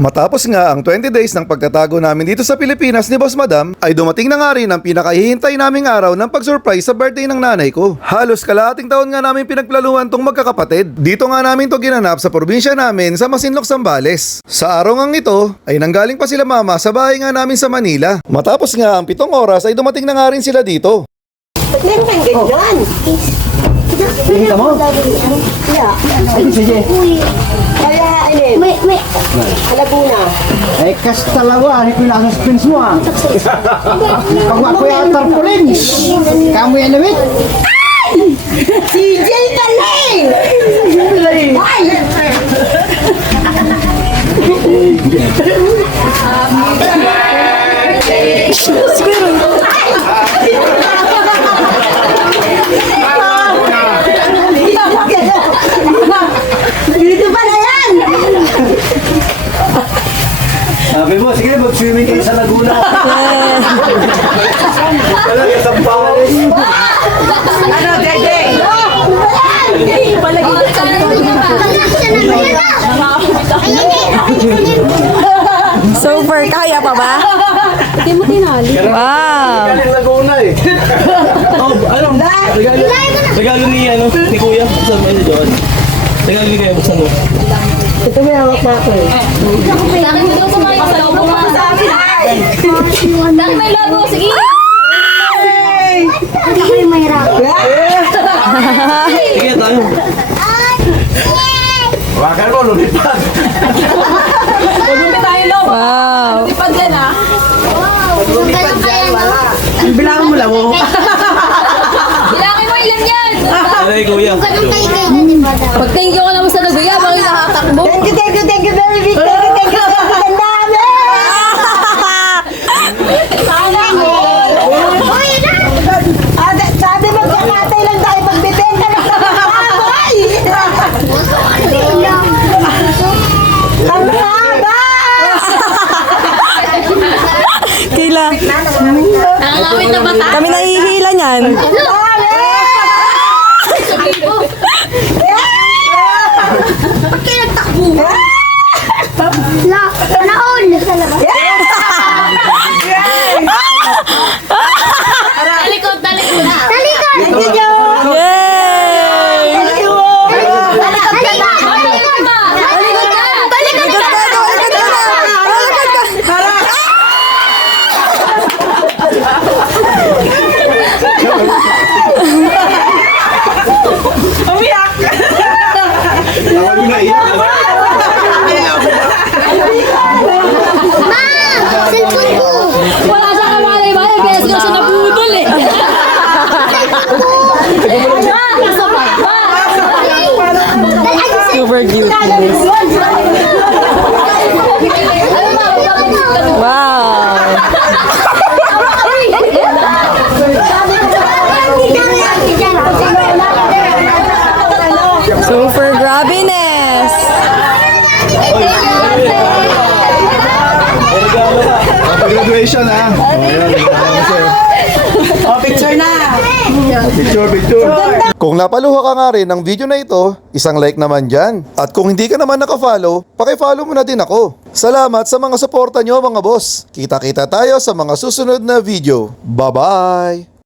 Matapos nga ang 20 days ng pagtatago namin dito sa Pilipinas ni Boss Madam, ay dumating na nga rin ang pinakahihintay naming araw ng pag-surprise sa birthday ng nanay ko. Halos kalahating taon nga namin pinagplanuhan tong magkakapatid. Dito nga namin to ginanap sa probinsya namin sa Masinloc, Zambales. Sa araw ngang ito, ay nanggaling pa sila mama sa bahay nga namin sa Manila. Matapos nga ang 7 oras ay dumating na nga rin sila dito. Ba't meron kang ganyan? Kita mo? Kaya, Ay, sige. kaya, alin? Laguna. Eh, kas talawa, hindi ko nakasuspense mo ah. Pag ako yung tarpaulin, kamu yan nawit. CJ Taling! Ay! Dito pala yan! Sabi mo, sige, mag-swimming kayo sa Laguna. Wala, sa Bales. Ano, Dede? Super, kaya pa ba? Hindi mo tinali. Wow! Galing Laguna eh. Oh, ano? Regalo ni, ni Kuya. Saan mo doon? Regalo ni Kuya, buksan mo. Ito may hawak na ako eh. Bakit mo sa mga logo mo sa akin? Bakit may logo? Sige! Ako yung mahirap. Sige, tayo. Wakan mo, lumipad. Huwag tayo logo. Wow! Lipad yan ah. Bilangan mo lang mo. Bilangin mo ilan yan. Ano yung Kuya? Pag thank you ka naman sa naguya, bakit nakatakbo? Thank you very big. Thank you. Ang dami! Sana all. Sabi mo, kakatay lang tayo magbibenta ng baboy! Ang haba! Kila, Nakangawit na bata. kami nahihila niyan. Ang dami! Ba't kayo nagtakbo? Naon! Talikod, talikod. Talikod! Thank you! Yay! Thank you! Talikod ka. Talikod ka. Likod ka, likod ka na! Likod ka! Tawag mo na iyan. Wala siya kamalay-malay, kaya siguro siya naputol eh. Gusto pa. Super cute. Wow! Super grabiness! Graduation ha. Oh, picture na! Picture. Kung napaluha ka nga rin ng video na ito, isang like naman dyan. At kung hindi ka naman nakafollow, pakifollow mo na din ako. Salamat sa mga suporta nyo mga boss. Kita-kita tayo sa mga susunod na video. Bye-bye!